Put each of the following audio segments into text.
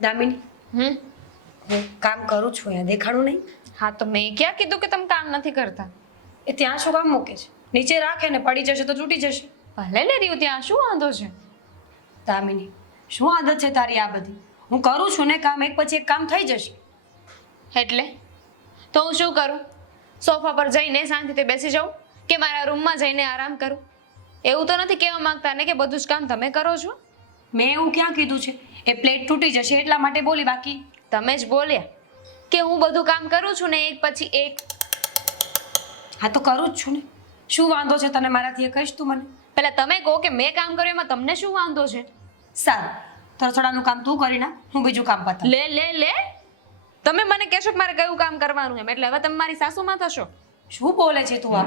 દામિની, હમ હું કામ કરું છું અહીંયા, દેખાડું નહીં? હા તો મેં ક્યાં કીધું કે તમે કામ નથી કરતા? એ ત્યાં શું કામ મૂકે છે? નીચે રાખે ને પડી જશે તો તૂટી જશે. ભલે ને રહ્યું ત્યાં શું વાંધો છે? દામિની, શું આદત છે તારી આ બધી? હું કરું છું ને કામ, એક પછી એક કામ થઈ જશે. એટલે તો હું શું કરું? સોફા પર જઈને શાંતિથી બેસી જાઉં કે મારા રૂમમાં જઈને આરામ કરું? એવું તો નથી કહેવા માંગતા ને કે બધું જ કામ તમે કરો છો? મેં એવું ક્યાં કીધું છે? એ પ્લેટ તૂટી જશે એટલા માટે બોલી, બાકી તમે જ બોલ્યા કે હું બધું કામ કરું છું ને એક પછી એક. હા તો કરું જ છું ને. શું વાંધો છે તને મારાથી? એ કહીશ તું મને? પહેલા તમે કહો કે મેં કામ કર્યું એમાં તમને શું વાંધો છે? સારું, તો રસોડાનું કામ તું કરી નાખ, હું બીજું કામ પતાવું. લે લે લે, તમે મને કહેશો કે મારે કયું કામ કરવાનું એમ, એટલે હવે તમે મારી સાસુમાં થશો? શું બોલે છે તું આ?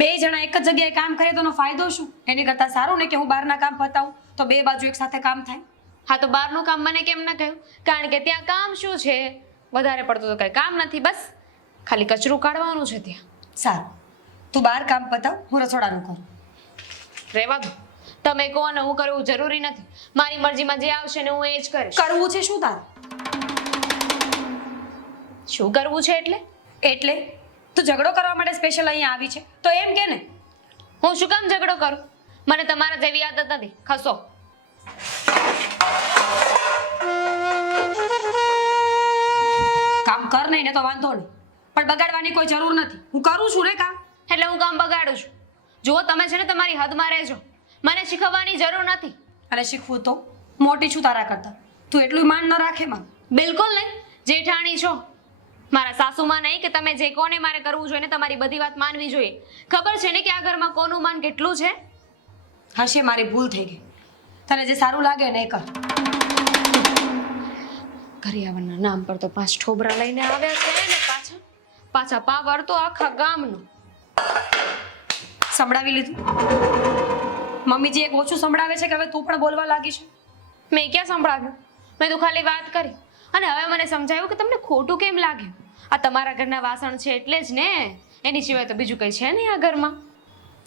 બે જણા એક જ જગ્યાએ કામ કરે તો એનો ફાયદો શું? એની કરતાં સારું ને કે હું બહારના કામ પતાવું તો બે બાજુ એક સાથે કામ થાય. હા તો બહારનું કામ મને કેમ ના કહ્યું? કારણ કે ત્યાં કામ શું છે, વધારે પડતું તો કઈ કામ નથી, બસ ખાલી કચરું કાઢવાનું છે ત્યાં. સારું, તું બહાર કામ પતાવ, હું રસોડાનું કરું. રહેવા દો, તમે કહો ને હું કરવું જરૂરી નથી. મારી મરજીમાં જે આવશે ને હું એ જ કરીશ. કરવું છે શું તારે? શું કરવું છે એટલે? એટલે તું ઝઘડો કરવા માટે સ્પેશિયલ અહીંયા આવી છે તો એમ કે ને. હું શું કામ ઝઘડો કરું? મને તમારા જેવી આદત નથી. ખસો. કામ કર નહીં ને તો વાંધો નહીં, પણ બગાડવાની કોઈ જરૂર નથી. હું કરું છું ને કામ. એટલે હું કામ બગાડું છું? જુઓ, તમે છે ને તમારી હદમાં રહેજો. મને શીખવવાની જરૂર નથી. અને શીખવું તો મોટી છું તારા કરતા, તું એટલું માન ન રાખે માં. બિલકુલ નહીં. જેઠાણી છો, મારા સાસુમાં નહીં કે તમે જે કોને મારે કરવું જોઈએ ને તમારી બધી વાત માનવી જોઈએ. ખબર છે ને કે આ ઘરમાં કોનું માન કેટલું છે? હશે, મારી ભૂલ થઈ ગઈ. તને જે સારું લાગે ને એ કર. કરિયાવરના નામ પર તો 5 ઠોબરા લઈને આવ્યા છે ને પાછા પાવર તો આખા ગામનો. સંભળાવી લીધું? મમ્મીજી એક ઓછું સંભળાવે છે કે હવે તું પણ બોલવા લાગી છે? મેં ક્યાં સંભળાવ્યું? મેં તો ખાલી વાત કરી અને હવે મને સમજાયું કે તમને ખોટું કેમ લાગ્યું. આ તમારા ઘરના વાસણ છે એટલે જ ને, એની સિવાય તો બીજું કંઈ છે નહીં આ ઘરમાં.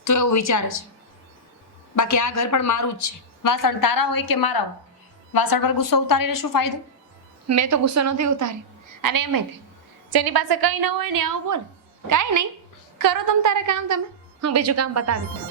તું એવું વિચારે છે? બાકી આ ઘર પણ મારું જ છે. વાસણ તારા હોય કે મારા હોય, વાસણ પર ગુસ્સો ઉતારીને શું ફાયદો? મેં તો ગુસ્સો નથી ઉતારી. અને એમ જેની પાસે કંઈ ન હોય ને આવું બોલ. કાંઈ નહીં, કરો તમે તારે કામ, તમે હું બીજું કામ બતાવી દઉં.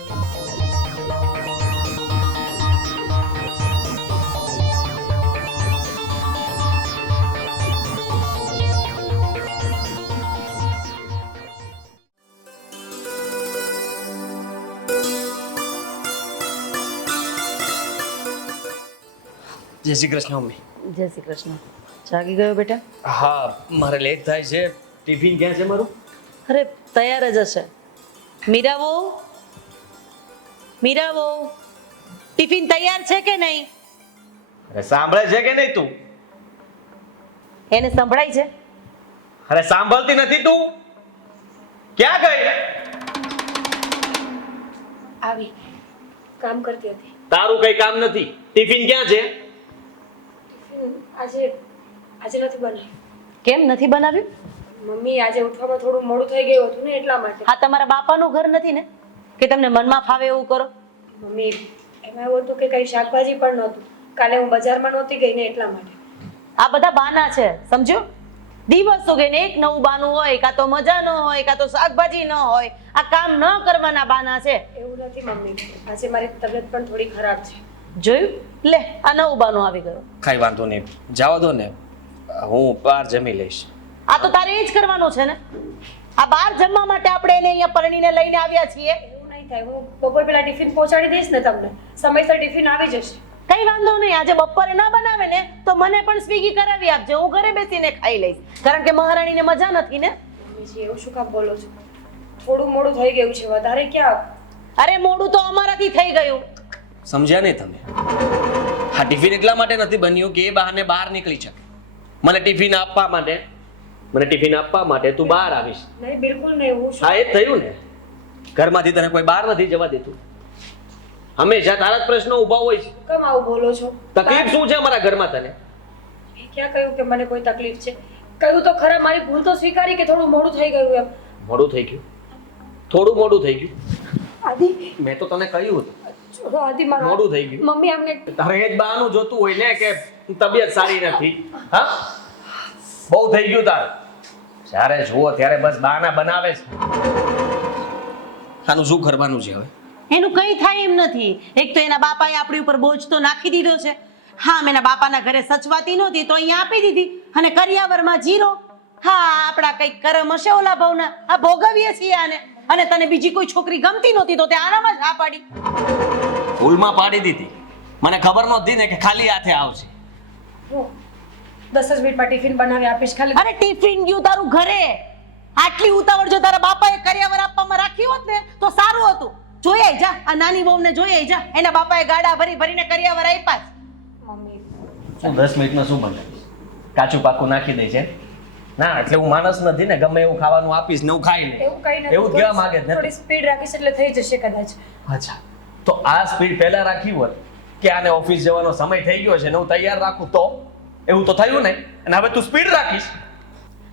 જય શ્રી કૃષ્ણ મમ્મી. જય શ્રી કૃષ્ણ. જાગી ગયો બેટા? હા, મારે લેટ થાય છે. ટિફિન ક્યાં છે મારું? અરે તૈયાર જ હશે. મીરાવો, મીરાવો, ટિફિન તૈયાર છે કે નહીં? અરે સાંભળે છે કે નહીં તું? એને સંભળાય છે? અરે સાંભળતી નથી તું? ક્યાં ગઈ? આવી કામ કરતી હતી. તારું કઈ કામ નથી. ટિફિન ક્યાં છે? આજે નથી બનાવ્યું. કેમ નથી બનાવ્યું? મમ્મી આજે ઉઠવામાં થોડું મોડું થઈ ગયું હતું ને એટલા માટે. હા, તમારા બાપાનું ઘર નથી ને કે તમને મનમાં ફાવે એવું કરો? મમ્મી એમાં એવું હતું કે કઈ શાકભાજી પણ નહોતું. કાલે હું બજારમાં નહોતી ગઈ ને એટલા માટે. આ બધા બાના છે, સમજો? દિવસ ઉગીને એક નવું બાનું હોય, કાં તો મજા ન હોય, કાં તો શાકભાજી ન હોય. આ કામ ન કરવાના બાના છે. એવું નથી મમ્મી, આજે મારી તબિયત પણ થોડી ખરાબ છે. જોયું? લે, આ નવું બાનું આવી ગયું. કઈ વાંધો નહીં, જવા દો ને, હું બહાર જમી લઈશ. આ તો તારે એ જ કરવાનું છે ને. આ બહાર જમવા માટે આપણે એને અહીંયા પરણીને લઈને આવ્યા છીએ. એવું નહીં થાય, હું બપોર પહેલા ટિફિન પહોંચાડી દઈશ ને તમને. સમયસર ટિફિન આવી જશે. કઈ વાંધો નહીં. આજે બપોરે ના બનાવે ને તો મને પણ સ્વીગી કરાવી આપજે, હું ઘરે બેસીને ખાઈ લઈશ. કારણ કે મહારાણીને મજા નથી ને. મમ્મીજી એવું શું કામ બોલો છો? થોડું મોડું થઈ ગયું છે, વધારે ક્યાં? અરે મોડું તો અમારાથી થઈ ગયું. સમજ્યા નહીં તમે? હા, ટિફિન એટલા માટે નથી બન્યું કે એ બહાને બહાર નીકળી શકે. મને ટિફિન આપવા માટે તું બહાર આવીશ. નહીં, બિલકુલ નહીં. હું શું? હા, એ થયું ને. ઘરમાંથી તને કોઈ બહાર નથી જવા દેતું. હંમેશા તારા જ પ્રશ્નો ઊભા હોય છે. કેમ આવું બોલો છો? તકલીફ શું છે અમારા ઘરમાં તને? મેં ક્યાં કહ્યું કે મને કોઈ તકલીફ છે? કહ્યું તો ખરા, મારી ભૂલ તો સ્વીકારી કે થોડું મોડું થઈ ગયું એમ. મોડું થઈ ગયું? થોડું મોડું થઈ ગયું? આદિ, મેં તો તને કહ્યું હતું છોડો આદિ મારો મોડું થઈ ગયું. મમ્મી અમને તારે એ જ બહાનું જોતું હોય ને કે તબિયત સારી નથી. હા, બહુ થઈ ગયું તારે. જ્યારે જુઓ ત્યારે બસ બહાના બનાવે છે. આનું શું કરવાનું છે હવે? એનું કંઈ થાય એમ નથી. એક તો એના બાપાએ આપણી ઉપર બોજ તો નાખી દીધો છે. હા, એના બાપાના ઘરે સચવાતી નહોતી તો અહીંયા આપી દીધી, અને કરિયાવરમાં જીરો. હા, આપણા કંઈક કરમ હશે ઓલા ભાવના, આ ભોગવીએ છીએ આને. અને તને બીજી કોઈ છોકરી ગમતી નહોતી તો તે આનામાં જ હા પાડી. ભૂલમાં પાડી દીધી. મને ખબર નહોતી ને કે ખાલી હાથે આવશે. હું 10 જ મિનિટમાં ટિફિન બનાવી આપીશ ખાલી. અરે ટિફિન ગયું તારું ઘરે. આટલી ઉતાવળ જો તારા બાપાએ કરિયાવર આપવામાં રાખી હોત ને તો સારું હતું. જોઈ આઈ જા, આ નાની વહુને જોઈ આઈ જા. એના બાપાએ ગાડા ભરી ભરીને કરિયાવર આપ્યા છે. મમ્મી શું 10 મિનિટમાં શું બનાવીશ? કાચું પાકું નાખી દે છે? ના, એટલે હું માણસ નથી ને, ગમે એવું ખાવાનું આપીશ ને હું ખાઈ લે. એવું કઈ નથી. એવું જ કહેવા માંગે છે ને? થોડી સ્પીડ રાખીશ એટલે થઈ જશે કદાચ. અચ્છા, તો આ સ્પીડ પહેલા રાખી હોત કે આને ઓફિસ જવાનો સમય થઈ ગયો છે ને હું તૈયાર રાખું તો એવું તો થયું ને. અને હવે તું સ્પીડ રાખીશ.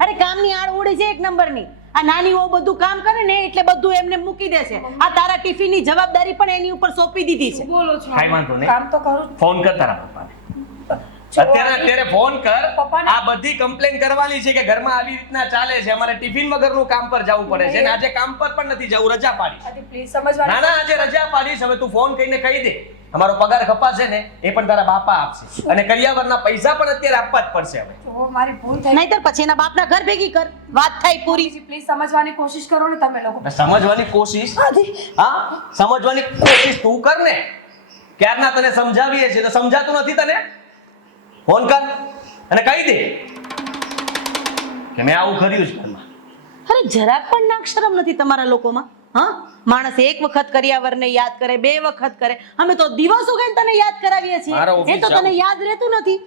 અરે કામની આડ ઉડી છે એક નંબરની. આ નાની વહુ બધું કામ કરે ને એટલે બધું એમને મૂકી દેશે. આ તારા ટિફિનની જવાબદારી પણ એની ઉપર સોંપી દીધી છે. બોલો છો કાંઈ વાંધો નહીં. કામ તો કરું ફોન કર તારા પપ્પાને. અત્યારે ફોન કર. પપ્પાને- આ બધી કમ્પ્લેન કરવાની છે કે ઘરમાં આવી રીતના ચાલે છે, અમારે ટિફિન વગરનું કામ પર જવું પડે છે, અને આજે કામ પર પણ નથી જવું, રજા પાડી. આદિ પ્લીઝ સમજવાની ના ના, આજે રજા પાડીશ. હવે તું ફોન કરીને કહી દે અમારો પગાર કપાશે ને એ પણ તારા બાપા આપશે, અને કરિયાવરના પૈસા પણ અત્યારે આપવા જ પડશે હવે. જો મારી ભૂલ થઈ નહીતર પછી એના બાપના ઘર ભેગી કર. વાત થાય પૂરી. પ્લીઝ સમજવાની કોશિશ કરો ને તમે લોકો. સમજવાની કોશિશ? હા, સમજવાની કોશિશ તું કર ને. ક્યારના તને સમજાવીએ છીએ તો સમજાતું નથી તને? ફોન કર અને કહી દે કે મેં આવું કર્યું છે ઘરમાં. અરે જરાક પણ નાક શરમ નથી તમારા લોકોમાં. હા, માણસ એક વખત કરિયાવરને યાદ કરે, 2 વખત કરે. અમે તો દિવસો ગઈને તને યાદ કરાવીએ છીએ. મારા ઓફિસ એ તો તને જાવું. યાદ રહેતું નથી.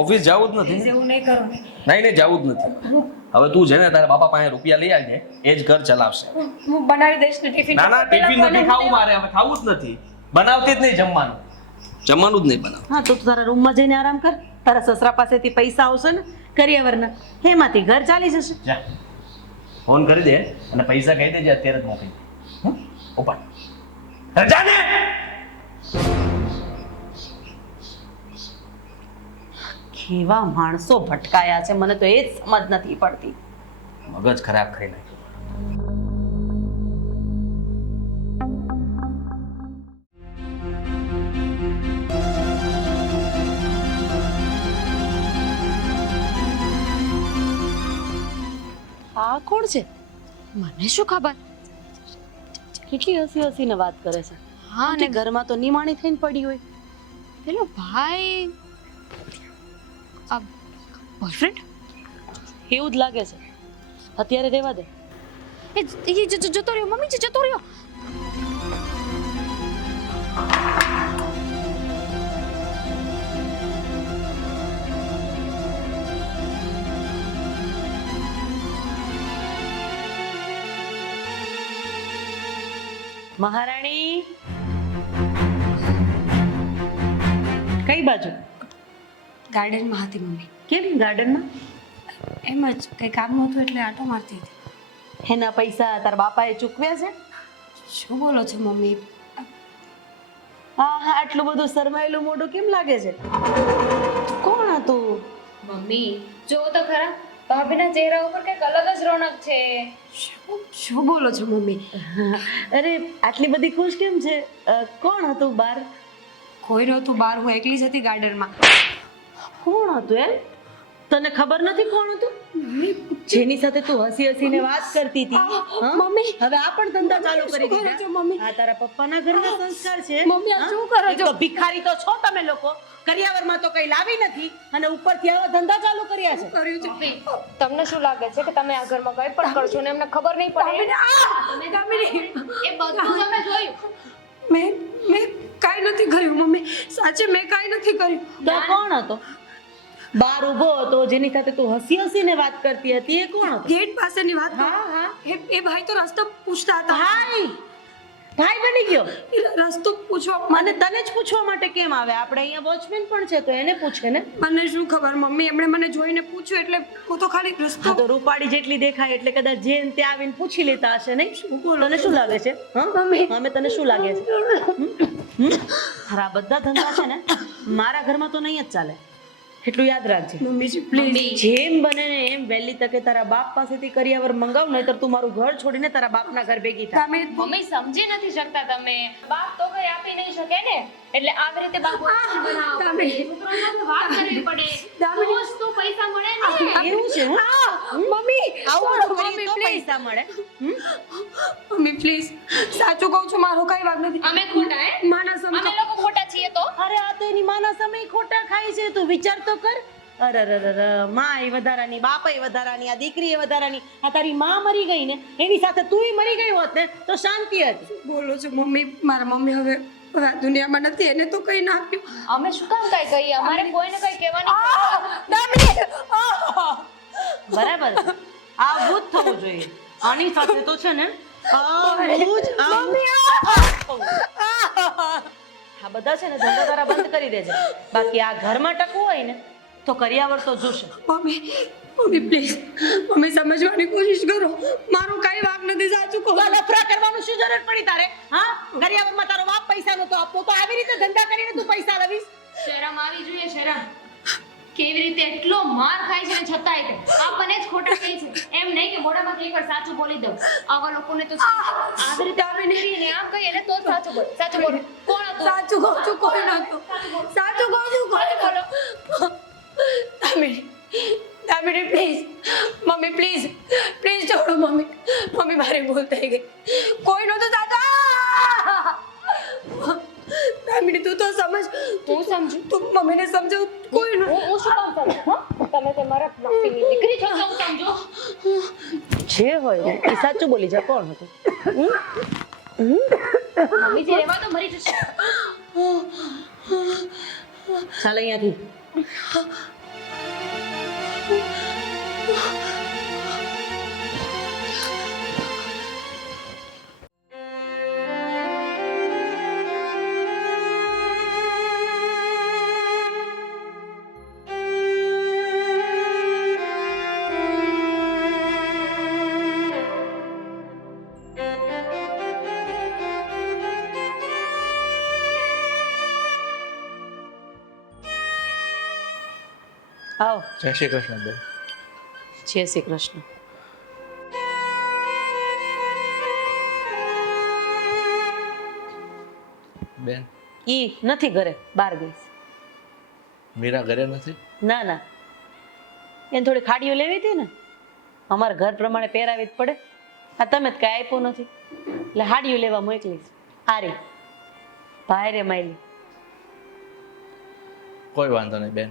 ઓફિસ જવું જ નથી ને? એવું નહીં કરો ને. નહીં જવું જ નથી. હવે તું છે ને તારા બાપા પાસે રૂપિયા લઈ આવજે, એ જ ઘર ચલાવશે. હું બનાવી દઈશ ને ટિફિન. ના ના, ટિફિન નથી ખાવું મારે, હવે ખાવું જ નથી. બનાવતી જ નહીં જમવાનું. જમવાનું જ નહીં બનાવ. હા, તો તું તારા રૂમમાં જઈને આરામ કર. તારા સસરા પાસેથી પૈસા આવશે ને કરિયાવરના, એમાંથી ઘર ચાલી જશે. જા, ફોન કરી દે અને પૈસા કહી દેજે અત્યારે જ મોકલી દે. ઉપાડ રજા ને. કેવા માણસો ભટકાયા છે, મને તો એ જ સમજ નથી પડતી. મગજ ખરાબ કરી નાખ્યું. આ કોણ છે? મને શું ખબર. કેટલી હસી હસીને વાત કરે છે. હા, અને ને ઘરમાં તો નિમાણી થઈને પડી હોય. પેલો ભાઈ બોયફ્રેન્ડ એવું જ લાગે છે. અત્યારે રહેવા દે. એ જતો રહ્યો મમ્મી, જતો રહ્યો. મહારાણી કઈ બાજુ? ગાર્ડનમાં હતી મમ્મી. કેમ ગાર્ડનમાં? એમ જ કંઈ કામ નહોતું એટલે આંટો મારતી હતી. એના પૈસા તારા બાપાએ ચૂકવ્યા છે? શું બોલો છો મમ્મી? હા, આટલું બધું શરમાયેલું મોઢું કેમ લાગે છે? કોણ હતું? મમ્મી જો તો ખરા, ભાભીના ચહેરા ઉપર કંઈક અલગ જ રોનક છે. શું બોલો છો મમ્મી? અરે આટલી બધી ખુશ કેમ છે? કોણ હતું બાર? કોઈ નહોતું બહાર, હું એકલી જ હતી ગાર્ડનમાં. કોણ હતું એમ? તને ખબર નથી કોણ હતું? જેની સાથે તું હસી હસીને વાત કરતી હતી. હા? મમ્મી. હવે આ પણ ધંધા ચાલુ કરી શું કરો છો, દીધા. મમ્મી? આ તારા પપ્પાના ઘરના સંસ્કાર છે. મમ્મી, આ હા? શું કરો એક છો? તો ભિખારી તો છો તમે લોકો. કરિયાવરમાં તો કઈ લાવી નથી અને ઉપરથી આવા ધંધા ચાલુ કર્યા છે. કર્યું છે. તમને શું લાગે છે કે તમે આ ઘરમાં કંઈ પણ કરશો ને એમને ખબર નહીં પડે? કામિની, એ બધું તમે જોયું. મેં કાંઈ નથી કર્યું મમ્મી. સાચે મેં કાંઈ નથી કર્યું. તો કોણ હતો? બાર ઊભો હતો જેની સાથે તું હસી હસીને વાત કરતી હતી, એ કોણ હતો? ગેટ પાસેની વાત કરો. હા, હા. એ ભાઈ તો રસ્તો પૂછતા હતા. ભાઈ ભાઈ બની ગયો એ રસ્તો પૂછવા અને તને જ પૂછવા માટે કેમ આવે? આપણે અહીંયા વોચમેન પણ છે તો એને પૂછે ને. મને શું ખબર મમ્મી, એમણે મને જોઈને પૂછ્યું એટલે હું તો ખાલી હા રસ્તો. તો રૂપાળી જેટલી દેખાય એટલે કદાચ જેન ત્યાં આવીને પૂછી લેતા હશે નહીં? તને શું લાગે છે? મમ્મી. અમે તને શું લાગે છે? તારા બધા ધંધા છે ને મારા ઘરમાં તો નહીં જ ચાલે, એટલું યાદ રાખજે. મમ્મીજી પ્લીઝ. જેમ બને ને એમ વહેલી તકે તારા બાપ પાસેથી કરિયાવર મંગાવ, નહીતર તું મારું ઘર છોડીને તારા બાપના ઘર ભેગી થા. મમ્મી સમજી નથી શકતા તમે. બાપ તો કઈ આપી નહીં શકે ને, એટલે આવી રીતે બાપ વાત કરવી પડે. રોજ તો પૈસા મળે ને. એવું છે હો? મમ્મી આવું બધું કરીએ મમ્મી તો પ્લીઝ. પૈસા મળે. મમ્મી પ્લીઝ, સાચું કહું છું, મારો કઈ વાગ નથી. અમે ખોટા હે? માના અમે સમજો. લોકો ખોટા છીએ તો? અરે આ તો એની માના સમય ખોટા ખાય છે, તું વિચાર તો કર. અરે માં એ વધારાની, બાપ એ વધારાની, આ દીકરી એ વધારાની. આ તારી માં મરી ગઈ ને એની સાથે તુંય મરી ગઈ હોત ને તો શાંતિ હતી. બોલો છો મમ્મી, મારા મમ્મી હવે આ દુનિયામાં નથી, એને તો કઈ ના આપ્યું. અમે શું કામ કઈ કહીએ? અમારે કોઈને કઈ કહેવાની બરાબર છે. આવું જ થવું જોઈએ. આની સાથે તો છે ને આવું જ આ બધા છે ને ધંધા તારા બંધ કરી દેજે. બાકી આ ઘરમાં ટકવું હોય ને તો કરિયાવર તો જોશે. મમ્મી પ્લીઝ, મમ્મી સમજવાની કોશિશ કરો, મારો કઈ વાક નથી, સાચું કહો. લફરા કરવાનું શું જરૂર પડી તારે? હા, કરિયાવરમાં તારો બાપ પૈસા નતો આપતો તો આવી રીતે ધંધા કરીને તું પૈસા લાવીશ? શરમ આવી જોઈએ. શરમ કેવી રીતે એટલો માર ખાય છે ને છતાંય આપણને જ ખોટા કહે છે. એમ નહીં કે મોઢામાંથી એકવાર સાચું બોલી દઉં. આવા લોકોને તો આવી રીતે આપણે ને આમ કહીએ ને તો જ સાચું બોલ. સાચું બોલ. કોણ હતું? સાચું કહું છું, કોઈ નહોતું. સાચું કહું છું, કોઈ બોલો. Damini please, mummy please please છોડો મમ્મી. મમ્મી મારી ભૂલ થઈ ગઈ, કોઈ નહોતું સાચું. દામિની તું તો સમજ. હું સમજુ. તું મમ્મીને સમજાવ, કોઈ હું શું કામ કરું? હા, તમે તો મારા નોકરીની દીકરી છો, હું સમજો. જે હોય એ સાચું બોલી જા. કોણ હતું? મમ્મી જે રહેવા તો મરી જશે. ચાલ અહીંયાથી. આવો. જય શ્રી કૃષ્ણ બેન. જય શ્રી કૃષ્ણ. બેન, ઈ નથી ઘરે, બહાર ગઈ છે. મીરા ઘરે નથી? ના ના, એને થોડી ખાડીઓ લેવી હતી ને, અમારા ઘર પ્રમાણે પહેરાવી જ પડે. આ તમે જ કાંઈ આપ્યું નથી એટલે હાડીઓ લેવા મોકલી છે. આરી ભાઈ રે માયલી. કોઈ વાંધો નહીં બેન,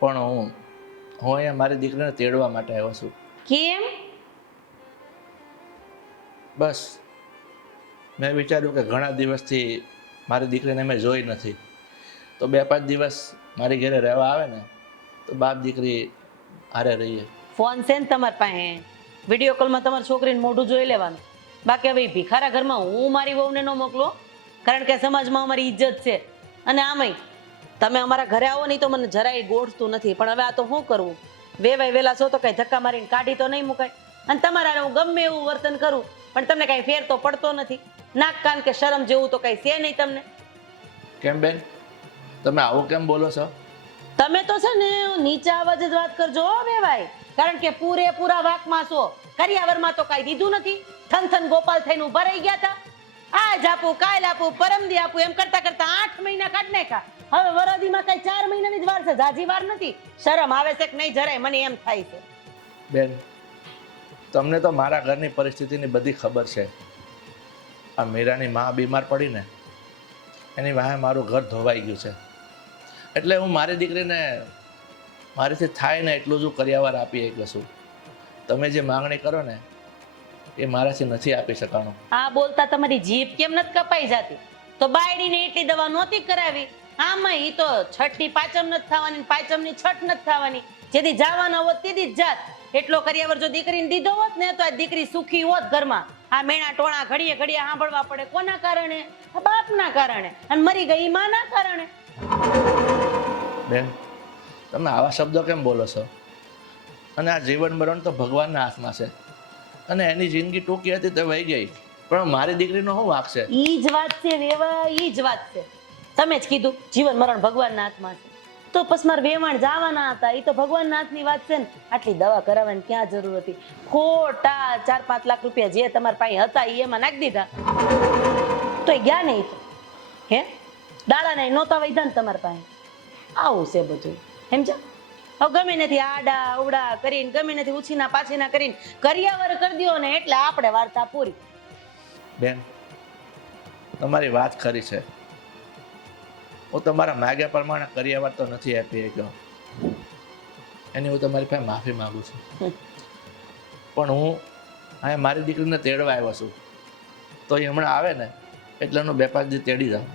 પણ હું અહીંયા મારી દીકરીને તેડવા માટે આવ્યો છું. કેમ? બસ મેં વિચાર્યું કે ઘણા દિવસથી મારી દીકરીને મેં જોઈ નથી, તો 2-5 દિવસ મારી ઘરે રહેવા આવે ને તો બાપ દીકરી હારે રહીએ. ફોન છે ને તમારી પાસે, વિડીયો કોલમાં તમારી છોકરીને મોઢું જોઈ લેવાનું. બાકી હવે ભિખારા ઘરમાં હું મારી વહુને ન મોકલો, કારણ કે સમાજમાં અમારી ઇજ્જત છે. અને આમાંય તમે અમારા ઘરે આવો નહીં તો મને જરાય ગોઠતું નથી. પણ હવે આ તો શું કરવું? વેવાય વેલા છો તો કઈ ધક્કા મારીને કાઢી તો નહીં મુકાય. અને તમારા હું ગમે એવું વર્તન કરું પણ તમને કઈ ફેર તો પડતો નથી. નાક કાન કે શરમ જેવું તો કઈ છે નહીં તમને. કેમ બેન, તમે આવું કેમ બોલો છો? તમે તો છે ને નીચા અવાજે જ વાત કરજો હો વેવાય, કારણ કે પૂરેપૂરા વાકમાં છો. કરિયાવરમાં તો કઈ દીધું નથી. થન ગોપાલ થઈને ઉભા રહી ગયા હતા. આજ આપું, કાલ આપું, પરમદી આપું એમ કરતા કરતા 8 મહિના કાઢ નાખ્યા. હવે વરદીમાં કઈ 4 મહિનાની જ વાર છે, જાજી વાર નથી. શરમ આવે છે કે નહીં જરાય? મને એમ થાય છે. બેન, તમને તો મારા ઘરની પરિસ્થિતિની બધી ખબર છે. આ મીરાની માં બીમાર પડીને એની વાહે મારું ઘર ધોવાઈ ગયું છે, એટલે હું મારી દીકરીને મારીથી થાય ને એટલું જ કરિયાવર આપી શકું છું. તમે જે માંગણી કરો ને એ મારાથી નથી આપી શકાણું. આ બોલતા તમારી જીભ કેમ નથી કપાઈ જતી? તો બાયડીને એટલી દવા નહોતી કરાવી. આમાં ઈ તો છઠની પાંચમ નથી થવાની, પાંચમની છઠ નથી થવાની. જેથી જવાના હોત તેથી જ જાત. એટલો કરિયાવર જો દીકરીને દીધો હોત ને તો આ દીકરી સુખી હોત ઘરમાં. આ મેણા ટોણા ઘડીએ ઘડીએ સાંભળવા પડે કોના કારણે? આ બાપના કારણે. અને મરી ગઈ માના કારણે. બેન, તમે આવા શબ્દો કેમ બોલો છો? અને આ જીવન મરણ તો ભગવાનના હાથમાં છે, અને એની જિંદગી ટૂંકી હતી તો વહી ગઈ, પણ મારી દીકરીનો શું વાંક છે? ઈ જ વાત છે વેવા, ઈ જ વાત છે. તમે જ કીધું જીવન મરણ ભગવાનના હાથમાં છે, તો પછી મારે વેવાણ જવાના હતા, એ તો ભગવાનના હાથની વાત છે ને. આટલી દવા કરાવવાની ક્યાં જરૂર હતી? ખોટા 4-5 લાખ રૂપિયા જે તમારા પાસે હતા એ એમાં નાખી દીધા, તો એ ગયા નહીં. તો હે દાડા ને નહોતા વૈધા ને તમારા પાસે. આવું છે બધું, સમજા? હવે ગમે નથી આડા અવડા કરીને, ગમે નથી ઉછીના પાછીના કરીને કરિયાવર કરી દો ને એટલે આપણે વાર્તા પૂરી. બેન, તમારી વાત ખરી છે. હું તમારા માગ્યા પ્રમાણે કરિયાવર તો નથી આપી ગયો, એની હું તમારી પાસે માફી માંગુ છું. પણ હું આ મારી દીકરીને તેડવા આવ્યો છું, તો એ હમણાં આવે ને એટલે એનું 2-5 દી તેડી જાઉં.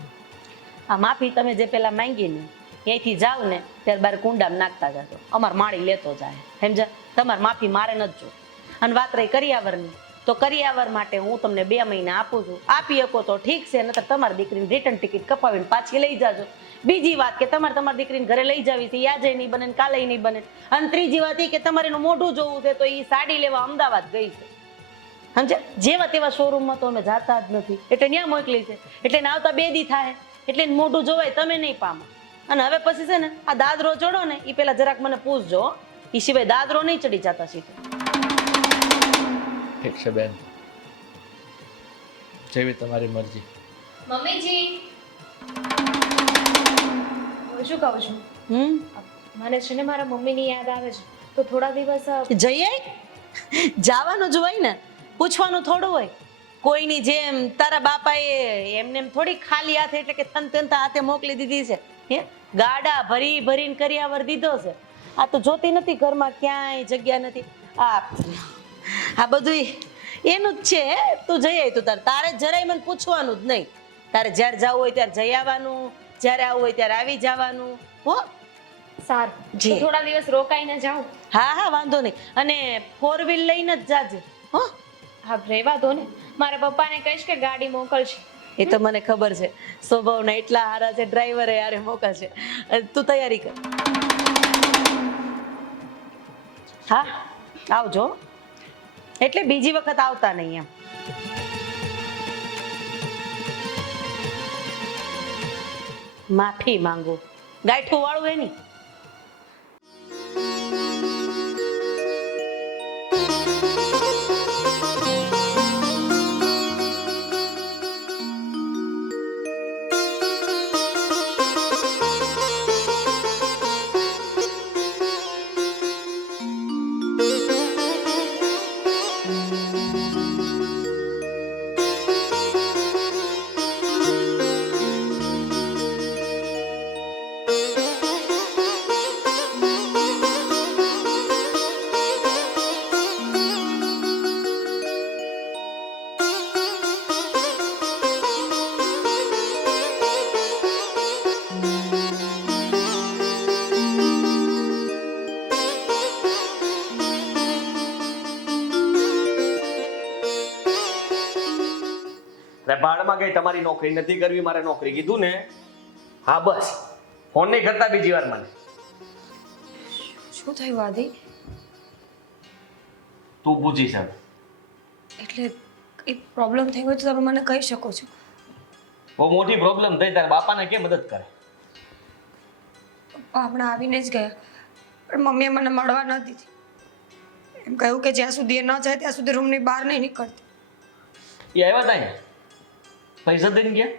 આ માફી તમે જે પેલા માંગી ને અહીંથી જાવ ને ત્યારે બાર કુંડામાં નાખતા જશો, અમાર માળી લેતો જાય, સમજા? તમારે માફી મારે નથી જો. અને વાત રહી કરિયાવરની, તો કરિયાવર માટે હું તમને 2 મહિના આપું છું. આપી શકો તો ઠીક છે, નતર તમારી દીકરીની રિટર્ન ટિકિટ કપાવીને પાછી લઈ જાજો. બીજી વાત કે તમારી દીકરીને ઘરે લઈ જાવી છે, આજે નહીં બને કાલે નહીં બને. અને ત્રીજી વાત એ કે તમારે એનું મોઢું જોવું છે, તો એ સાડી લેવા અમદાવાદ ગઈ છે, સમજે? જેવા તેવા શોરૂમમાં તો અમે જાતા જ નથી, એટલે ત્યાં મોકલી છે. એટલે એને આવતા 2 દી થાય, એટલે એનું મોઢું જોવાય તમે નહીં પામો. અને હવે પછી છે ને આ દાદરો ચડો ને એ પેલા જરાક મને પૂછજો, એ સિવાય દાદરો નહીં ચડી જતા સીધો. ઠીક છે બેન, જેવી તમારી મરજી. મમ્મીજી, હું શું કહું છું, મને છે ને મારા મમ્મીની યાદ આવે છે, તો થોડા દિવસ જઈએ જવાનું જ હોય ને, પૂછવાનું થોડું હોય. કોઈની જેમ તારા બાપાએ એમને એમ થોડી ખાલી હાથે એટલે કે તનતનતા હાથે મોકલી દીધી છે. હે ગાડા ભરી ભરીને કરિયાવર દીધો છે. આ તો જોતી નથી ઘરમાં ક્યાંય જગ્યા નથી. આ બધું એનું જ છે. તું જઈ આવી, તું તારે જરાય મને પૂછવાનું જ નહીં. તારે જ્યારે જવું હોય ત્યારે જઈ આવવાનું, જ્યારે આવવું હોય ત્યારે આવી જવાનું. હો સારું, જી. તો થોડા દિવસ રોકાઈને જાઉં. હા હા વાંધો નહીં. અને 4 વ્હીલ લઈને જ જાજે. હો હા, રહેવા દો ને, મારા પપ્પાને કહીશ કે ગાડી મોકલશે. એ તો મને ખબર છે, સ્વભાવના એટલા સારા છે, ડ્રાઈવરે યારે મોકલશે. તું તૈયારી કર. હા આવજો, એટલે બીજી વખત આવતા નહીં એમ. માફી માંગુ ગાંઠું વાળું એની. ભાડમાં ગઈ, તમારી નોકરી નથી કરવી, મારે નોકરી કીધું ને. હા બસ, ફોન નહીં કરતા બીજી વાર મને. શું થયું આદિ? તું પૂછી છે એટલે એ પ્રોબ્લેમ થઈ ગયો તો તમે મને કહી શકો છો. બહુ મોટી પ્રોબ્લેમ થઈ, તારા બાપાને કે મદદ કરે? પપ્પા હમણાં આવીને જ ગયા, પણ મમ્મીએ મને મળવા ન દીધી. એમ કહ્યું કે જ્યાં સુધી એ ન જાય ત્યાં સુધી રૂમની બહાર નહીં નીકળતી. એ આવ્યા તા ને, પૈસા દઈને ગયા?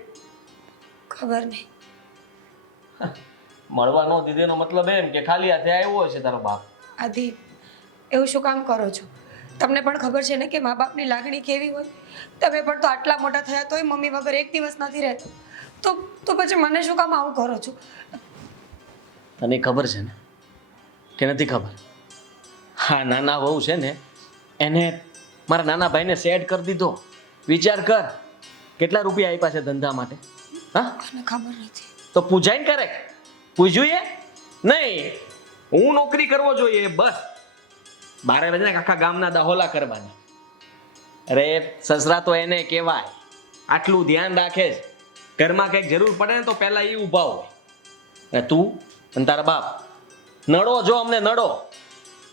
ખબર નહીં. મળવા ન દીધેનો મતલબ એમ કે ખાલી હાથે આવ્યો હશે તારો બાપ. આદિ એવું શું કામ કરો છો? તમને પણ ખબર છે ને કે મા બાપની લાગણી કેવી હોય. તમે પણ તો આટલા મોટા થયા તોય મમ્મી વગર એક દિવસ નથી રહેતા, તો પછી મને શું કામ આવું કરો છો? તને ખબર છે ને કે નથી ખબર? હા, નાના વહુ છે ને એને મારા નાના ભાઈને સેટ કરી દીધો. વિચાર કર કેટલા રૂપિયા આપ્યા છે ધંધા માટે. હા, મને ખબર નથી. તો પૂજાઈને કરે? પૂજ્યું નહીં, હું નોકરી કરવો જોઈએ બસ. બારે બજે આખા ગામના દહોલા કરવાની. અરે સસરા તો એને કહેવાય, આટલું ધ્યાન રાખે છે. ઘરમાં કંઈક જરૂર પડે ને તો પહેલા એ ઊભા હોય. અને તું અને તારા બાપ નડો જો અમને નડો.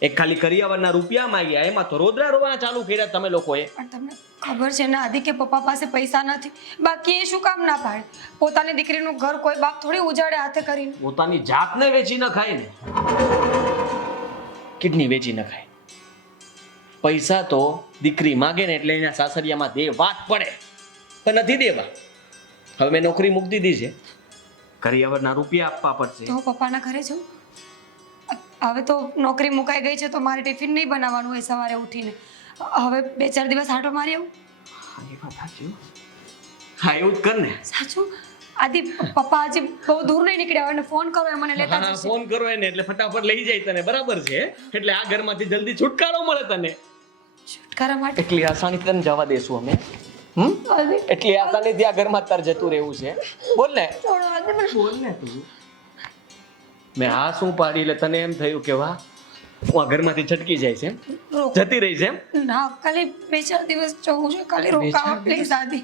એક ખાલી કરિયાવરના રૂપિયા માંગ્યા એમાં તો રોદરા રોવાના ચાલુ કર્યા તમે લોકોએ. પણ તમને ખબર છે ને આદિ કે પપ્પા પાસે પૈસા નથી, બાકી એ શું કામ ના પાડે? પોતાની દીકરીનું ઘર કોઈ બાપ થોડી ઉજાડે હાથે કરીને. પોતાની જાતને વેચી ન ખાય ને, કિડની વેચી ન ખાય. પૈસા તો દીકરી માગે ને એટલે એના સાસરિયામાં દેવા જ પડે, પણ નથી દેવા. હવે મેં નોકરી મૂકી દીધી છે, કરિયાવરના રૂપિયા આપવા પડશે. તો પપ્પાના ઘરે જાઉં. હવે તો નોકરી મુકાઈ ગઈ છે તો મારે ટિફિન નહીં બનાવવાનું હોય સવારે ઉઠીને. હવે 2-4 દિવસ આંટો મારી આવું. એ વાત સાચી હો. હા એવું જ કર ને. સાચું આદિ, પપ્પા આજે બહુ દૂર નહીં નીકળ્યા હોય ને ફોન કરો એ મને લેતા હા, જશે. ફોન કરો એને એટલે ફટાફટ લઈ જાય તને, બરાબર છે? એટલે આ ઘરમાંથી જલ્દી છુટકારો મળે તને. છુટકારા માટે એટલી આસાનીથી તને જવા દેશું અમે? આદિ, એટલી આસાનીથી આ ઘરમાં તાર જતું રહેવું છે? બોલ ને. છોડો આદિ મને. બોલ ને તું. મેં આ શું પાડી એટલે તને એમ થયું કે વાહ હું આ ઘરમાંથી છટકી જાય છે, જતી રહી છે એમ? ના, ખાલી 2-4 દિવસ જવું છે, ખાલી રોકાવા પ્લીઝ આદિ,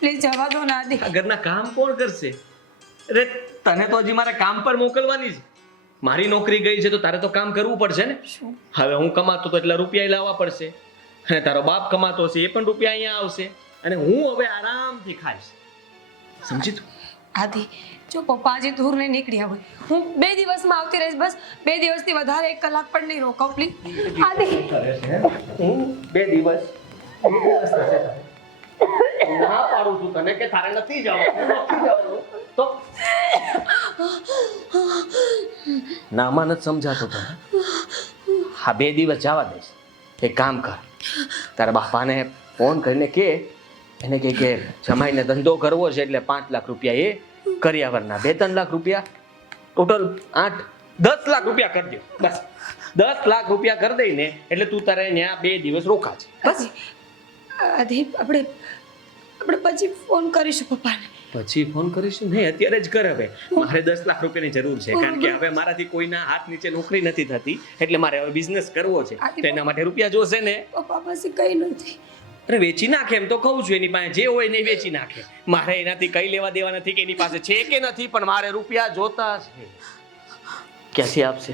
પ્લીઝ જવા દો ને આદિ. આ ઘરના કામ કોણ કરશે? અરે તને તો હજી મારે કામ પર મોકલવાની છે. મારી નોકરી ગઈ છે તો તારે તો કામ કરવું પડશે ને. શું? હવે હું કમાતો તો એટલા રૂપિયા લાવવા પડશે, અને તારો બાપ કમાતો હશે એ પણ રૂપિયા અહીંયા આવશે, અને હું હવે આરામથી ખાઈશ. સમજી તું? આદિ, જો પપ્પા આજે દૂર નહીં નીકળ્યા હોય, હું 2 દિવસમાં આવતી રહીશ, બસ 2 દિવસથી વધારે 1 કલાક પણ નહીં રોકાવ પ્લીઝ આદિ. હું 2 દિવસ થશે તારે. ના પાડું છું તને કે તારે નથી જવાનું તો નામાં નથી સમજાતો તને. હા 2 દિવસ જવા દઈશ. એક કામ કર, તારા બાપાને ફોન કરીને કે એને કે જમાઈને ધંધો કરવો છે એટલે 5 લાખ રૂપિયા એ કરિયાવરના, 2-3 લાખ રૂપિયા ટોટલ 8-10 લાખ રૂપિયા કરી દે. બસ 10 લાખ રૂપિયા કરી દઈને એટલે તું તારે ત્યાં 2 દિવસ રોકાજે. બસ આદિ, આપણે પછી ફોન કરીશું પપ્પાને. પછી ફોન કરીશું? નહીં, અત્યારે જ કર. હવે મારે 10 લાખ રૂપિયાની જરૂર છે, કારણ કે હવે મારાથી કોઈના હાથ નીચે નોકરી નથી થતી, એટલે મારે હવે બિઝનેસ કરવો છે, તો એના માટે રૂપિયા જોશે ને. પપ્પા પાસે કંઈ નથી. અરે વેચી નાખે એમ તો કહું છું, એની પાસે જે હોય ને એ વેચી નાખે. મારે એનાથી કઈ લેવા દેવા નથી કે એની પાસે છે કે નથી, પણ મારે રૂપિયા જોતા છે. ક્યાંથી આપશે?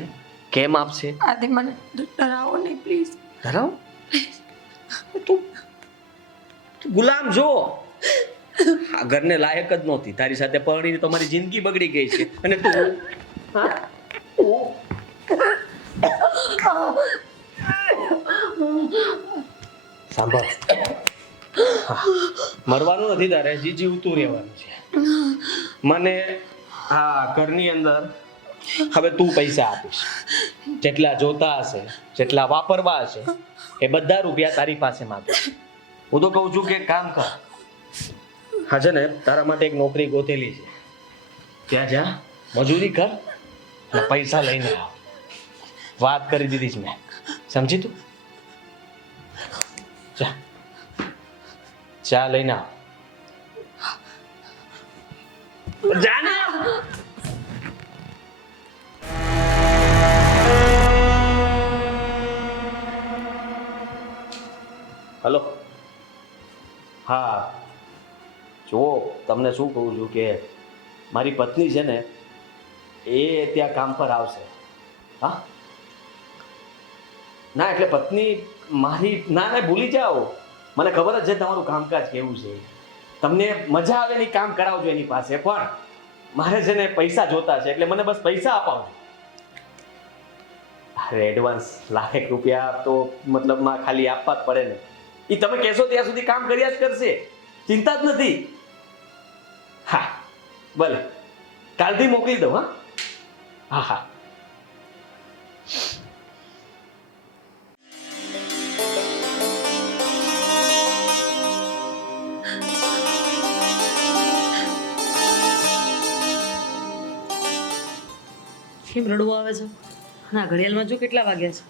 કેમ આપશે? આદિ, મને ડરાવો નહીં પ્લીઝ. ધરાવ તું ગુલામ જો. આ ઘરને લાયક જ નહોતી, તારી સાથે પરણીને તો મારી જિંદગી બગડી ગઈ છે, અને તું હા સાંભળ, મરવાનું નથી તારે, હજી જીવતું રહેવાનું છે. મને આ ઘરની અંદર હવે તું પૈસા આપીશ, જેટલા જોતા હશે, જેટલા વાપરવા હશે, એ બધા રૂપિયા તારી પાસે માંગીશ. હું તો કહું છું કે કામ કર. હા છે ને, તારા માટે એક નોકરી ગોતેલી છે, ત્યાં જા, મજૂરી કર અને પૈસા લઈને આવ. વાત કરી દીધી છે મેં, સમજી તું? જા, ચા લઈને આવ. જા ને. હલો. હા જો તમને શું કહું છું કે મારી પત્ની છે ને એ ત્યાં કામ પર આવશે. હા ના એટલે પત્ની મારી, ના ના ભૂલી જાઓ, મને ખબર જ છે તમારું કામકાજ કેવું છે, તમને મજા આવે ની કામ કરાવજો એની પાસે, પણ મારે છે ને પૈસા જોતા છે, એટલે મને બસ પૈસા અપાવજો. અરે એડવાન્સ ₹1,00,000 તો મતલબમાં ખાલી આપવા જ પડે ને, એ તમે કહેશો ત્યાં સુધી કામ કર્યા જ કરશે, ચિંતા જ નથી. હા ભલે, કાલથી મોકલી દઉં. હા હા. કેમ રડવું આવે છે? ના, ઘડિયાળમાં જો કેટલા વાગ્યા છે.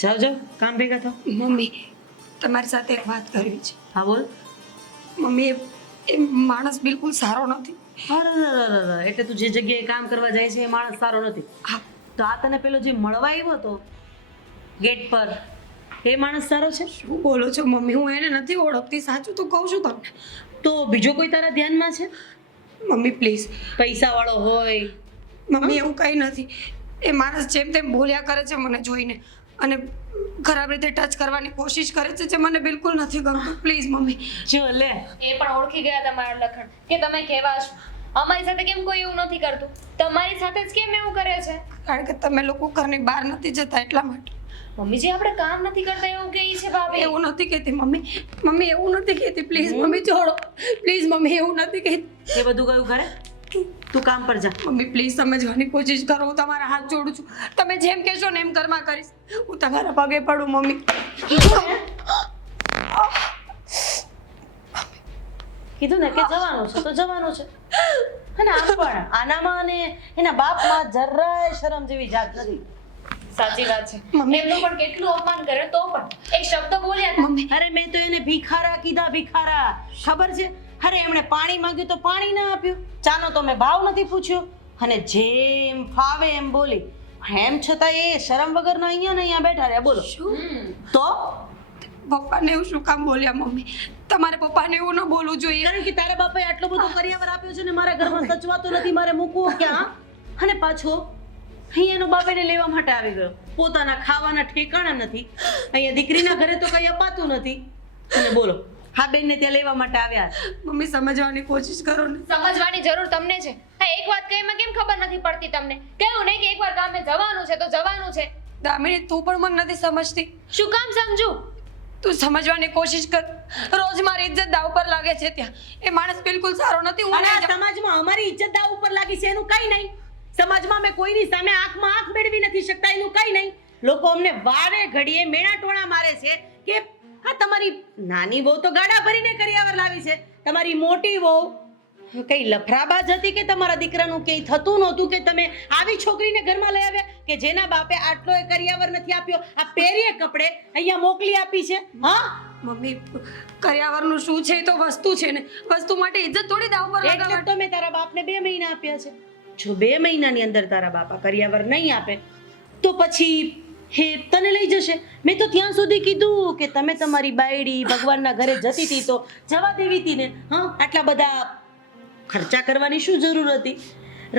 જાઓ જાઓ, કામ ભેગા થાવ. મમ્મી, તમારી સાથે એક વાત કરવી છે. હા બોલ. મમ્મી, એ માણસ બિલકુલ સારો નથી. અરે એટલે તું જે જગ્યાએ કામ કરવા જાય છે એ માણસ સારો નથી? હા. તો આ તને પેલો જે મળવા આવ્યો હતો ગેટ પર, એ માણસ સારો છે? શું બોલો છો મમ્મી? હું એને નથી ઓળખતી, સાચું તો કહું છું તમને. તો બીજો કોઈ તારા ધ્યાનમાં છે? Mummy please. પૈસાવાળો હોય? મમ્મી એવું કંઈ નથી. એ માણસ જેમ તેમ બોલ્યા કરે છે મને જોઈને, અને ખરાબ રીતે ટચ કરવાની કોશિશ કરે છે, જે મને બિલકુલ નથી ગમતું. Please mummy. જો લે, એ પણ ઓળખી ગયા તમારા લખણ કે તમે કેવા છો. અમારી સાથે કેમ કોઈ એવું નથી કરતું, તમારી સાથે જ કેમ એવું કરે છે? કારણ કે તમે લોકો ઘરની બહાર નથી જતા એટલા માટે. મમ્મીજી આપણે કામ નથી કરતા એવું કહે છે ભાભી. એવું નથી કહેતી મમ્મી. મમ્મી એવું નથી કહેતી. પ્લીઝ મમ્મી છોડો. પ્લીઝ મમ્મી એવું નથી કહેતી. એ બધું ગયું ઘરે? તું કામ પર જા. મમ્મી પ્લીઝ સમજવાની કોશિશ કરો. હું તમારા હાથ જોડું છું. તમે જેમ કહેશો ને એમ ઘરમાં કરીશ. હું તમારા પગે પડું મમ્મી. કીધું ને કે જવાનું છે તો જવાનું છે. અને આ પણ આનામાં અને એના બાપમાં જરાય શરમ જેવી જાત નથી. સાચી વાત છે. મમ્મી. એમનું પણ કેટલું અપમાન કરે તો પણ એક શબ્દ બોલ્યા હતા. મમ્મી અરે મેં તો એને ભિખારા કીધા, ભિખારા. ખબર છે? અરે એમણે પાણી માંગ્યું તો પાણી ના આપ્યું, ચાનો તો મેં ભાવ નથી પૂછ્યો, અને જેમ ફાવે એમ બોલી. એમ છતાં એ શરમ વગરના અહીંયા ને અહીંયા બેઠા રહ્યા. બોલો શું? તો પપ્પાને એવું શું કામ બોલ્યા મમ્મી? તમારે પપ્પાને એવું ન બોલવું જોઈએ. કારણ કે તારા બાપાએ આટલો બધો કરિયાવર આપ્યો છે ને મારા ઘરમાં સચવાતો નથી, મારે મૂકવું ક્યાં? અને પાછો અહીંયાનો બાપ એને લેવા માટે આવી ગયો. પોતાના ખાવાના ઠેકાણા નથી, અહીંયા દીકરીના ઘરે તો કઈ અપાતું નથી, અને બોલો હા બેનને ત્યાં લેવા માટે આવ્યા છે. મમ્મી સમજવાની કોશિશ કરો ને. સમજવાની જરૂર તમને છે. હા, એક વાત કહીમાં કેમ ખબર નથી પડતી તમને? કેવું નહીં કે એકવાર ગામે જવાનું છે તો જવાનું છે. દામિની તું પણ મને નથી સમજતી. શું કામ સમજુ? તું સમજવાની કોશિશ કર. રોજ મારી ઇજ્જત દાવ પર લાગે છે ત્યાં. એ માણસ બિલકુલ સારો નથી. હું અને આ નહીં જાઉં. સમાજમાં અમારી ઇજ્જત દાવ ઉપર લાગી છે એનું કઈ નહીં. સમાજમાં અમે કોઈની સામે આંખમાં આંખ મેળવી નથી શકતા એનું કઈ નહીં. લોકો અમને વારે ઘડીએ મેણા ટોણા મારે છે કે આ તમારી નાની વહુ તો ગાડા ભરીને કરિયાવર લાવી છે, તમારી મોટી વહુ કઈ લફરાબાજ હતી કે તમારા દીકરાનું કઈ થતું નહોતું કે તમે આવી છોકરીને ઘરમાં લઈ આવ્યા કે જેના બાપે આટલો એ કરિયાવર નથી આપ્યો, આ પહેરીએ કપડે અહીંયા મોકલી આપી છે? હા મમ્મી કરિયાવરનું શું છે? એ તો વસ્તુ છે ને. વસ્તુ માટે ઇજ્જત થોડી દાવ પર એટલે લગાવવાની. તો મેં તારા બાપને 2 મહિના આપ્યા છે. જો 2 મહિનાની અંદર તારા બાપા કરિયાવર નહીં આપે તો પછી હે તને લઈ જશે. મેં તો ત્યાં સુધી કીધું કે તમે તમારી બાયડી ભગવાનના ઘરે જતી હતી તો જવા દેવી હતી ને. હા, આટલા બધા ખર્ચા કરવાની શું જરૂર હતી?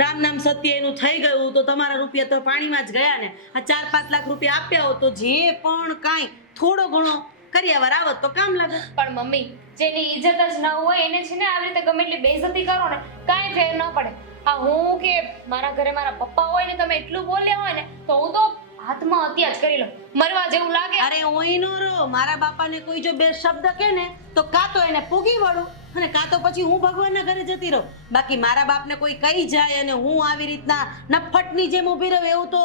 રામ નામ સત્ય એનું થઈ ગયું તો તમારા રૂપિયા તો પાણીમાં જ ગયા ને. આ 4-5 લાખ રૂપિયા આપ્યા હોત તો જે પણ કાંઈ થોડો ઘણો કરિયાવર આવત તો કામ લાગે. પણ મમ્મી, જેની ઇજ્જત જ ન હોય એને છે ને આવી રીતે ગમે એટલી બેઇજ્જતી કરો ને કાંઈ ફેર ન પડે. આ હું કે મારા ઘરે મારા પપ્પા હોય ને તમે એટલું બોલ્યા હોય ને તો હું તો હાથમાં હત્યા જ કરી લઉં. મરવા જેવું લાગે. અરે ઓય નો રો, મારા બાપાને કોઈ જો 2 શબ્દ કહે ને તો કાં તો એને પૂગી વળું અને કાં તો પછી હું ભગવાનના ઘરે જતી રહું. બાકી મારા બાપને કોઈ કહી જાય અને હું આવી રીતના નફટની જેમ ઊભી રહું એવું તો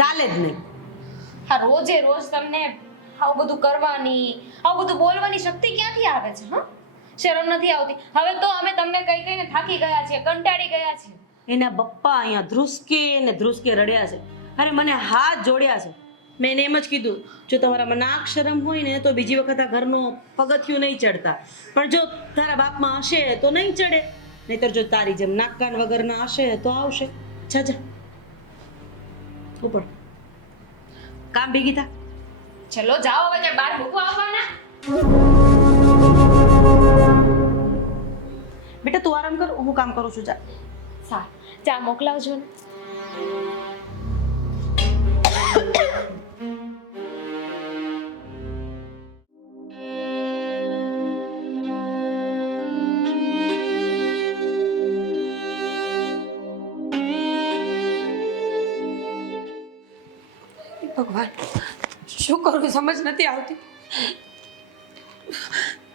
ચાલે જ નહીં. હા, રોજે રોજ તમને આવું બધું કરવાની, આવું બધું બોલવાની શક્તિ ક્યાંથી આવે છે? હા, શરમ નથી આવતી? હવે તો અમે તમને કઈ કઈને થાકી ગયા છીએ, કંટાળી ગયા છીએ. એના પપ્પા અહીંયા ધ્રુસકે રડ્યા છે. અરે મને હાથ જોડ્યા છે. મેં એને એમ જ કીધું જો તમારામાં નાક શરમ હોય ને તો બીજી વખત આ ઘરનું પગથિયું નહીં ચડતા, પણ જો તારા બાપમાં હશે તો નહીં ચડે, નહીતર જો તારી જેમ નાક કાન વગરના હશે તો આવશે. જા જા ઉપર કામ ભેગી થા. ચલો જાઓ હવે, ત્યાં બહાર મૂકવા આવવાના. બેટા તું આરામ કર, હું કામ કરું છું. જા. સારું, ચા મોકલાવજો ને. ભગવાન શું કરું સમજ નથી આવતી.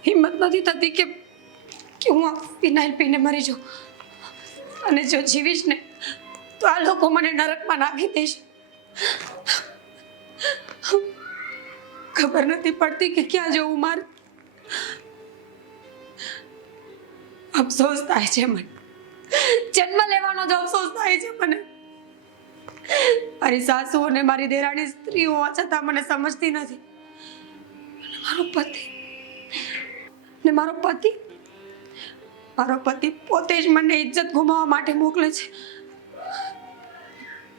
હિંમત નથી થતી કે હું આ ફિનાઇલ પીને મરી જાઉં, અને જો જીવીશ ને તો આ લોકો મને નરકમાં નાખી દેશે. ખબર નથી પડતી કે ક્યાં જવું મારે. અફસોસ થાય છે મને, જન્મ લેવાનો જ અફસોસ થાય છે મને. મારી સાસુ અને મારી દેરાણી સ્ત્રી હોવા છતાં મને સમજતી નથી. મારો પતિ પોતે જ મને ઇજ્જત ગુમાવવા માટે મોકલે છે.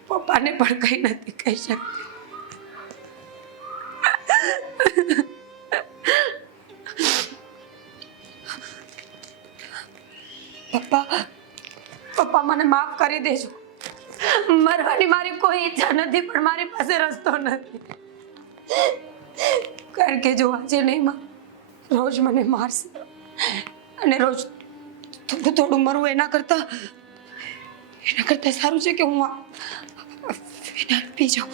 પપ્પાને પણ કંઈ નથી કહી શકતી. પપ્પા મને માફ કરી દેજો. મરવાની મારી કોઈ ઈચ્છા નથી, પણ મારી પાસે રસ્તો નથી. કારણ કે જો આજે નહીં માં, રોજ મને મારશે અને રોજ થોડું થોડું મરવું એના કરતા સારું છે કે હું આ વિનાર પી જાઉં.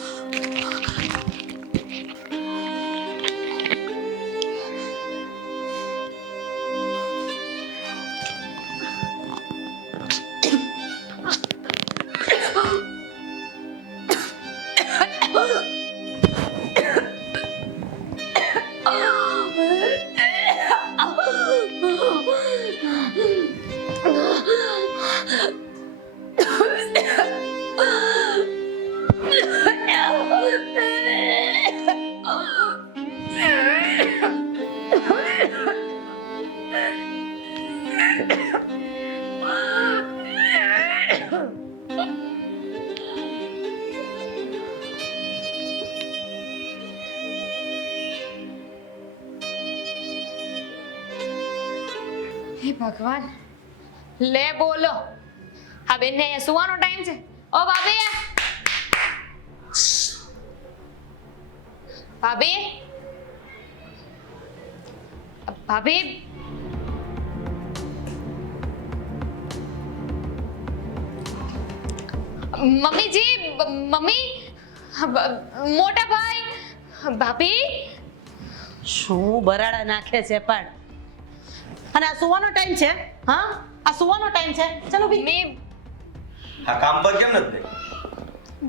હે ભગવાન, લે બોલો. હા બેન ને સુવાનો ટાઈમ છે. ઓ ભાભી, ભાભી, ભાભી, મમ્મીજી, મમ્મી, મોટા ભાઈ, ભાભી. શું બરાડા નાખે છે પણ. અને આ સુવાનો ટાઈમ છે? હા, આ સુવાનો ટાઈમ છે. ચલો બી. મેં આ કામ પર કેમ નથી ગઈ?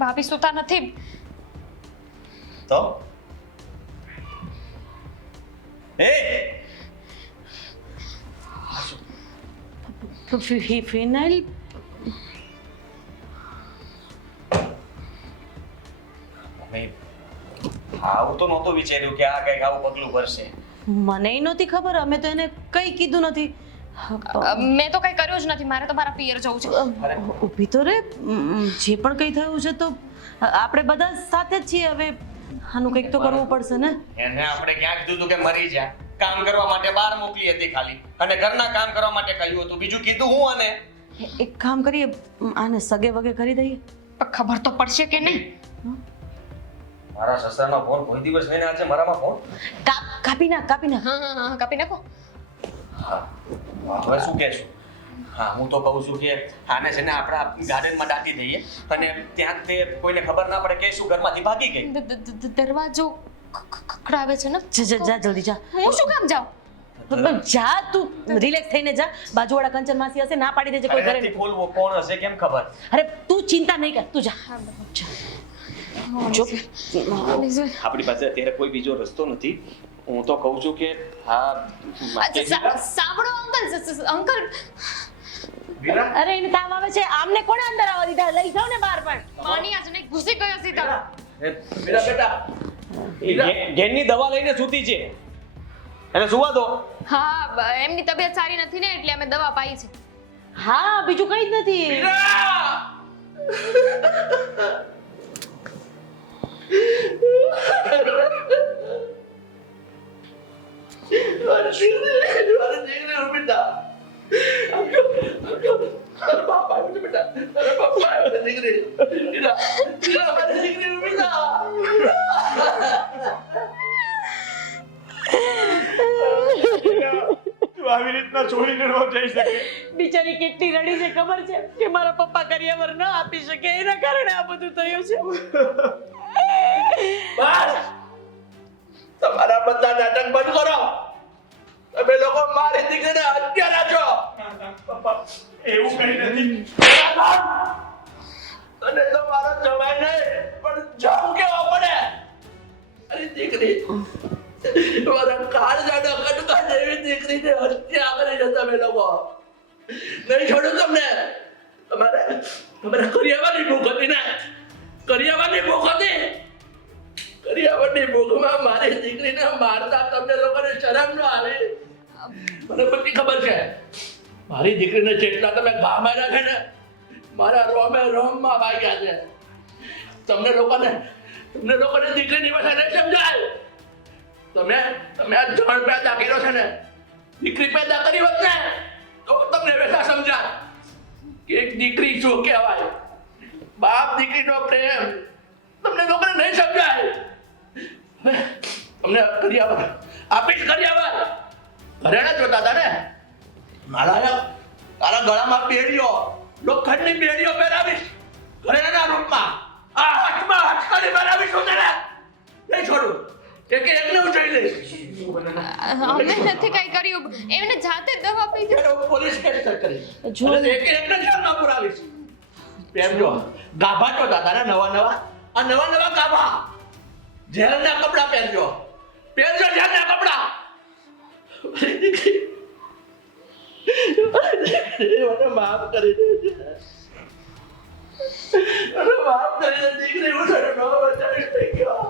ભાભી સુતા નથી. તો એ ફિનાઇલ મેં આવું તો નહોતું વિચાર્યું કે આ કઈક આવું પગલું ભરશે. મને નહોતી ખબર. અમે તો એને કઈ કીધું નથી. મેં તો કઈ કર્યું જ નથી. મારે તો મારા પિયર જવું છે. ઊભી તો રે. જે પણ કઈ થયું છે તો આપણે બધા સાથે જ છીએ. હવે આનું કંઈક તો કરવું પડશે ને. એને આપણે ક્યાં કીધું હતું કે મરી જા, કામ કરવા માટે બહાર મોકલી હતી ખાલી, અને ઘરના કામ કરવા માટે કહ્યું હતું. બીજું કીધું હું? અને એક કામ કરીએ, આને સગે વગે કરી દઈએ. પણ ખબર તો પડશે કે નહીં. મારા સસરાનો ફોન કોઈ દિવસ નહીં, આજે મારામાં ફોન. કાપી નાખ, કાપી નાખ. હા, કાપી નાખો. હા, હવે શું કહેશું? હા, હું તો કહું છું કે આને છે ને આપણા ગાર્ડનમાં દાટી દઈએ, અને ત્યાં તે કોઈને ખબર ના પડે કે શું ઘરમાંથી ભાગી ગઈ. દરવાજો ખખડાવે છે ને. જા જલ્દી જા. હું શું કામ જાઉં? જા તું, રિલેક્સ થઈને જા. બાજુવાળા કંચન માસી હશે, ના પાડી દેજે કોઈ ઘરે ઘરેથી નહીં. ખોલવો કોણ હશે કેમ ખબર? અરે તું ચિંતા નહીં કર, તું જા. જો આપણી પાસે અત્યારે કોઈ બીજો રસ્તો નથી. હું તો કહું છું કે હા સાંભળો અંકલ. અરે એને તાવ આવે છે. આમને કોણે અંદર આવવા દીધા? લઈ જાઓ ને બહાર. પણ માની આજ નહીં ઘૂસી ગયો સીધા. ઘેરની દવા લઈને સૂતી છે, એને સુવા દો. હા, એમની તબિયત સારી નથી ને એટલે અમે દવા પાઈ છે. હા, બીજું કઈ જ નથી. આવી રીતના છોડીને ન જઈ શકે. બિચારી કેટલી રડી છે ખબર છે કે મારા પપ્પા કરિયાવર ન આપી શકે, એના કારણે આ બધું થયું છે. બસ, તમારા બધા નાટક બંધ કરો. તમે લોકો મારી દીકરીને હત્યા છો. પપ્પા એવું કઈ નથી. તને તો મારો જમાઈ નહીં પણ જાવ કેવો પડે. અરે દીકરી, મારા કાળજાના કટકા જેવી દીકરીને હત્યા કરી છે તમે લોકો. નહીં છોડું તમને. તમારે કરિયાવરની ભૂખ હતી ને? કરિયાવરની ભૂખ હતી. કરિયાવરની ભૂખમાં મારી દીકરીને મારતા તમને લોકોને શરમ ન આવી? મને બધી ખબર છે. મારી દીકરીને જેટલા તમે ઘા માર્યા છે ને, મારા રોમે રોમમાં વાગ્યા છે. તમને લોકોને દીકરીની ભાષા નહીં સમજાય. તમે આ જળ પેદા કર્યો છે ને, દીકરી પેદા કરી હોત ને તો તમને બેઠા સમજાય કે એક દીકરી શું કહેવાય, બાપ દીકરીનો પ્રેમ તમને લોકોને નહીં સમજાય. તમને કરિયાવર આપીશ, કરિયાવર ઘરેણા જોતા હતા ને, તારા ગળામાં બેડીઓ, લોખંડની બેડીઓ પહેરાવીશ ઘરેણાના રૂપમાં. આ હાથમાં હથકડી પહેરાવીશ હું તને નહીં છોડું. એક એકને હું જોઈ લઈશ. અમે નથી કઈ કર્યું, એમને જાતે જ દવા પી એને હું પોલીસ કેસ કરી જો. અને એક એકને જેલમાં પુરાવીશ. પ્રેમ જો ગાભા તો દાદાના નવા ગાભા, જેલના કપડા પહેરજો જેલના કપડા. મને માફ કરી દેજે, મને માફ કરી દે દીકરી, હું તને ન બચાવી શક્યો.